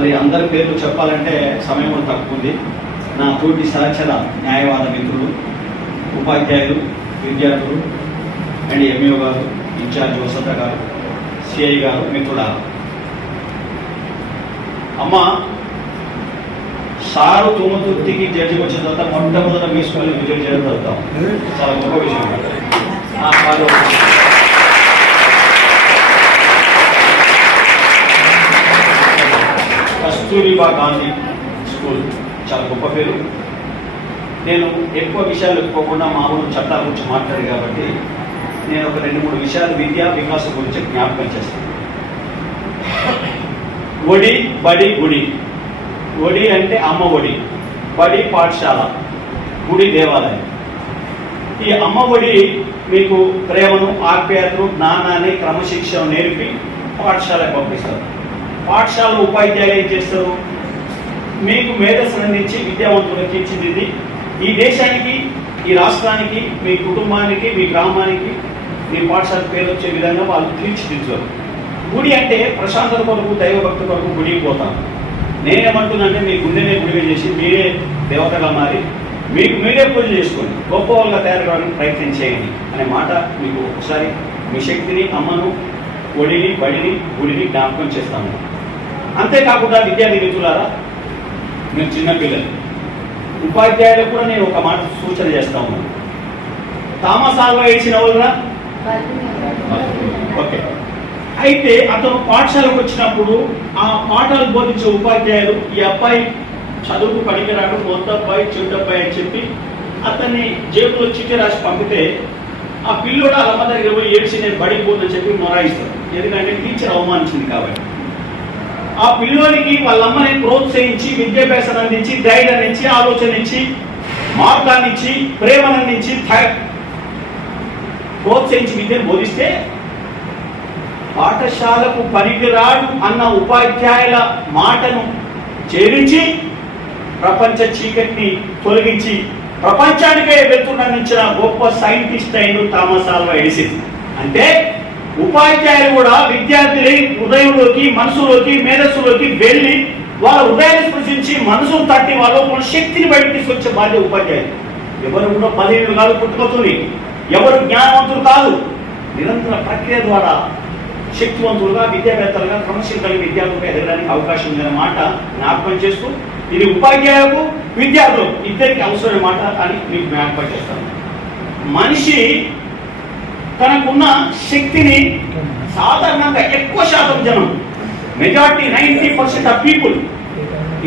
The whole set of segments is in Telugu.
మరి అందరి పేర్లు చెప్పాలంటే సమయం కూడా తక్కువ ఉంది. నా తోటి సహచర న్యాయవాద మిత్రులు, ఉపాధ్యాయులు, విద్యార్థులు అండ్ ఎంఈఓ గారు, ఇన్ఛార్జ్ వసంత గారు, సిఐ గారు, మిత్రుల అమ్మ సారు తుమ్మతుర్తికి జడ్జికి వచ్చిన తర్వాత మొట్టమొదట మీ స్కూల్ని విజిట్ చేయడం జరుగుతాం. చాలా గొప్ప విషయం. కస్తూరిబా గాంధీ స్కూల్ చాలా గొప్ప పేరు. నేను ఎక్కువ విషయాలు ఎక్కువకుండా మామూలు చట్టాల గురించి మాట్లాడాను కాబట్టి నేను ఒక 2-3 విషయాలు విద్యా వికాసం గురించి జ్ఞాపకం చేస్తాను. ఒడి, బడి, గుడి. ఒడి అంటే అమ్మ ఒడి, బడి పాఠశాల, గుడి దేవాలయం. ఈ అమ్మ ఒడి మీకు ప్రేమను, ఆప్యాయతను, జ్ఞానాన్ని, క్రమశిక్షణ నేర్పి పాఠశాలకు పంపిస్తారు. పాఠశాల ఉపాధ్యాయులు ఏం చేస్తారు? మీకు మేధస్సును అందించి విద్యావంతులను తీర్చిదిద్ది ఈ దేశానికి, ఈ రాష్ట్రానికి, మీ కుటుంబానికి, మీ గ్రామానికి, మీ పాఠశాల పేరు వచ్చే విధంగా వాళ్ళు తీర్చిదిద్దుతారు. గుడి అంటే ప్రశాంతత కొరకు, దైవభక్తి కొరకు గుడికి పోతాం. నేనేమంటున్నానంటే మీ గుండెనే గుడిగా చేసి మీరే దేవతగా మారి మీకు మీరే పూజ చేసుకొని గొప్ప వాళ్ళగా తయారు కావడానికి ప్రయత్నం చేయండి అనే మాట మీకు ఒకసారి మీ శక్తిని, అమ్మను, ఒడిని, బడిని, గుడిని జ్ఞాపకం చేస్తాము. అంతేకాకుండా విద్యార్థి మిత్రులారా, మీరు చిన్నపిల్లలు, ఉపాధ్యాయులకు కూడా నేను ఒక మాట సూచన చేస్తా ఉన్నాను. థామస్ ఆల్వా ఎడిసన్ ఎవరురా? ఓకే. అయితే అతను పాఠశాలకు వచ్చినప్పుడు ఆ పాఠాలు బోధించే ఉపాధ్యాయులు ఈ అబ్బాయి చదువుకు పనికిరాడు, మొత్త అబ్బాయి, చెడు అబ్బాయి అని చెప్పి అతన్ని జేబులో చిట్టి రాసి పంపితే ఆ పిల్లోడు వాళ్ళ అమ్మ దగ్గర పోయి ఏడ్చి నేను బడికి పోతుందని చెప్పి మొరాయిస్తాడు. ఎందుకంటే టీచర్ అవమానించింది కాబట్టి. ఆ పిల్లోనికి వాళ్ళమ్మని ప్రోత్సహించి విద్యాభ్యాసాన్ని అందించి, ధైర్యాన్ని ఇచ్చి, ఆలోచన ఇచ్చి, మార్గాన్ని ఇచ్చి, ప్రేమను అందించి, ప్రోత్సహించి విద్యను బోధిస్తే పాఠశాలకు పనికిరాడు అన్న ఉపాధ్యాయుల మాటను చేరించి ప్రపంచ చీకటిని తొలగించి ప్రపంచానికే వెళ్తున్నందించిన గొప్ప సైంటిస్ట్ అయిన థామస్ ఆల్వా ఎడిసన్. అంటే ఉపాధ్యాయులు కూడా విద్యార్థుల హృదయంలోకి, మనసులోకి, మేధస్సులోకి వెళ్ళి వాళ్ళ హృదయాన్ని స్పృశించి మనసును తట్టి వాళ్ళ శక్తిని బయటకు తీసుకొచ్చే బాధ్యత ఉపాధ్యాయులు. ఎవరు కూడా బలహీనులు కాదు, పుట్టుకొస్తుంది. ఎవరు జ్ఞానవంతులు కాదు. నిరంతర ప్రక్రియ ద్వారా శక్తివంతులుగా, విద్యావేత్తలుగా, క్రమశిక్షణ కలిగి విద్యార్థులుగా ఎదగడానికి అవకాశం ఉందనే మాట జ్ఞాపకం చేస్తూ ఇది ఉపాధ్యాయులకు, విద్యార్థులు ఇద్దరికి అవసరమైన మాట అని మీకు జ్ఞాపకం చేస్తాను. మనిషి తనకున్న శక్తిని సాధారణంగా ఎక్కువ శాతం జనం, మెజార్టీ 90% ఆఫ్ పీపుల్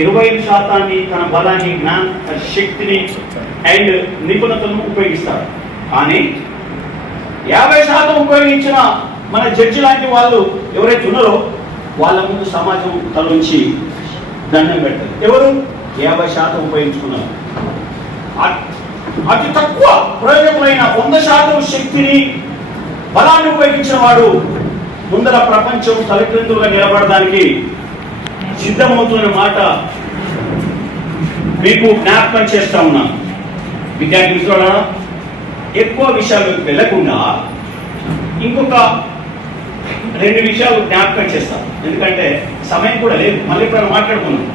25% తన బలాన్ని, జ్ఞాన శక్తిని అండ్ నిపుణతను ఉపయోగిస్తారు. కానీ 50% ఉపయోగించిన మన జడ్జి లాంటి వాళ్ళు ఎవరైతే ఉన్నారో వాళ్ళ ముందు సమాజం తలొంచి దండం పెడతారు. ఎవరు? 50% ఉపయోగించుకున్నారు. అతి తక్కువ ప్రయోజనమైన 100% శక్తిని, బలాన్ని ఉపయోగించిన వాడు ముందర ప్రపంచం తలక్రిందులుగా నిలబడడానికి సిద్ధమవుతున్న మాట మీకు జ్ఞాపకం చేస్తా ఉన్నా. విద్యార్థి మిత్రులారా, ఎక్కువ విషయాలకు వెళ్లకుండా ఇంకొక 2 విషయాలు జ్ఞాపకం చేస్తాను. ఎందుకంటే సమయం కూడా లేదు, మళ్ళీ ఇప్పుడు మాట్లాడుకున్నాం.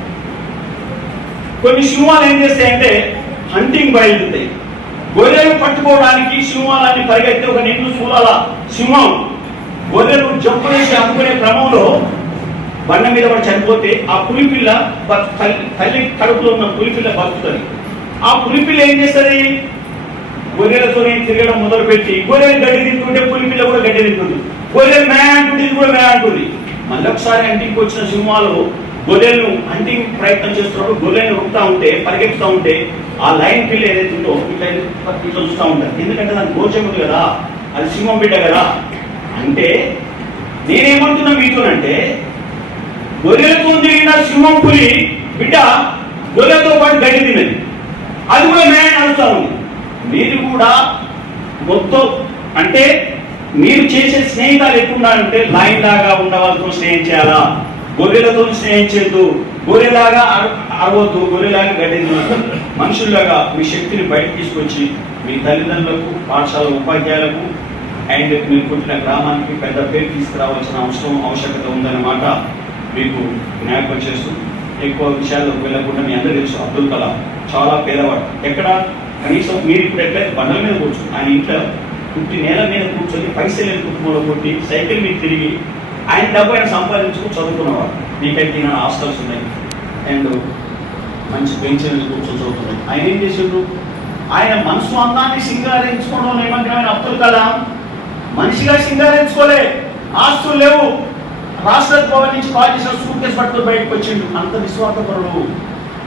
కొన్ని సింహాలు ఏం చేస్తాయంటే హంటింగ్ బయలుదేరుతాయి. గొర్రెలు పట్టుకోవడానికి సింహాలన్నీ పరిగెత్తే ఒక నిండు శూలాల సింహం గొర్రెలు జంపు వేసి అనుకునే క్రమంలో బండ మీద పడి చనిపోతే ఆ పులిపిల్ల, తల్లి కడుపులో ఉన్న పులిపిల్ల బతుకుతుంది. ఆ పులిపిల్ల ఏం చేస్తుంది? గొర్రెలతోనే తిరగడం మొదలుపెట్టి గొర్రెలు గడ్డి తింటుంటే పులిపిల్ల కూడా గడ్డి తింటుంది. గొర్రెలు మే అంటుంది, ఇది కూడా మే అంటుంది. మళ్ళీ ఒకసారి అంటికి వచ్చిన సింహాలు గొర్రెలను అంటికి ప్రయత్నం చేస్తున్నప్పుడు గొర్రెలను రుకుతా ఉంటే, పరిగెత్తుతూ ఉంటే ఆ లైన్ పిల్ల ఏదైతే ఉందో ఇట్లా చూస్తూ ఉంటారు. ఎందుకంటే దాని గోచం ఉంది కదా, అది సింహం బిడ్డ కదా. అంటే నేనేమంటున్నా మీతోనంటే, గొర్రెలతో తిరిగిన సింహం పులి బిడ్డ గొర్రెలతో పాటు గడ్డి తిన్నది, అది కూడా మ్యాన్ అడుగుతా ఉంది. మీరు కూడా మొత్తం అంటే మీరు చేసే స్నేహితాలు ఎట్లుండాలంటే లైన్ లాగా ఉన్న వాళ్ళతో స్నేహం చేయాలా, గొర్రెలతో స్నేహం చేయొద్దు, గొర్రెలాగా అరవద్దు, గొర్రెలాగా గడ్డి మనుషుల్లాగా మీ శక్తిని బయటకు తీసుకొచ్చి మీ తల్లిదండ్రులకు, పాఠశాల ఉపాధ్యాయులకు అండ్ మీరు పుట్టిన గ్రామానికి పెద్ద పేరు తీసుకురావాల్సిన ఆవశ్యకత ఉందన్నమాట మీకు జ్ఞాపకం చేస్తూ ఎక్కువ విషయాల్లోకి వెళ్ళకుండా మీ అందరూ తెలుసు అబ్దుల్ కలాం చాలా పేదవాడు. ఎక్కడ కనీసం మీరు ఇప్పుడు ఎట్లయితే బండల మీద కూర్చొని ఆయన ఇంట్లో పుట్టి నేల మీద కూర్చొని పైసలు కుటుంబంలో కొట్టి సైకిల్ మీద తిరిగి ఆయన డబ్బు ఆయన సంపాదించుకుని చదువుకున్నవాడు. మీకైతే ఈయన హాస్టల్స్ ఉన్నాయి అండ్ మంచి పెన్షన్లు కూర్చొని చదువుతున్నాయి. ఆయన ఏం చేసిండ్రు, ఆయన మనసు అందాన్ని సింగారించుకోవడం నిమగ్నమైన అబ్దుల్ కలాం మనిషిగా సింగారించుకోలే. ఆస్తులు లేవు, రాష్ట్రపతి భవన్ నుంచి కాల్ చేసిన సూట్ కేసు పట్టుకొని బయటకు వచ్చిండు. అంత విశ్వాసపరుడు.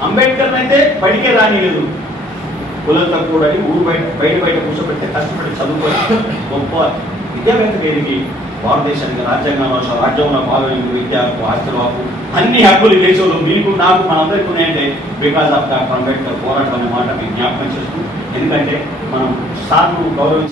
అంబేద్కర్ అయితే బయటికే రానిలేదు. కులం తక్కువ ఊరు బయట కూర్చోబెడితే కష్టపడి చదువుకొని గొప్ప విద్యావేత్త పేరుకి భారతదేశానికి రాజ్యాంగంలో భాగం విద్య ఆస్తుల హక్కు అన్ని హక్కులు దేశంలో మీకు నాకు మనందరికీ ఉన్నాయంటే బికాస్ ఆఫ్ డాక్టర్ అంబేద్కర్ పోరాటం అనే మాట మీకు జ్ఞాపకం చేస్తూ, ఎందుకంటే మనం సార్ను గౌరవించి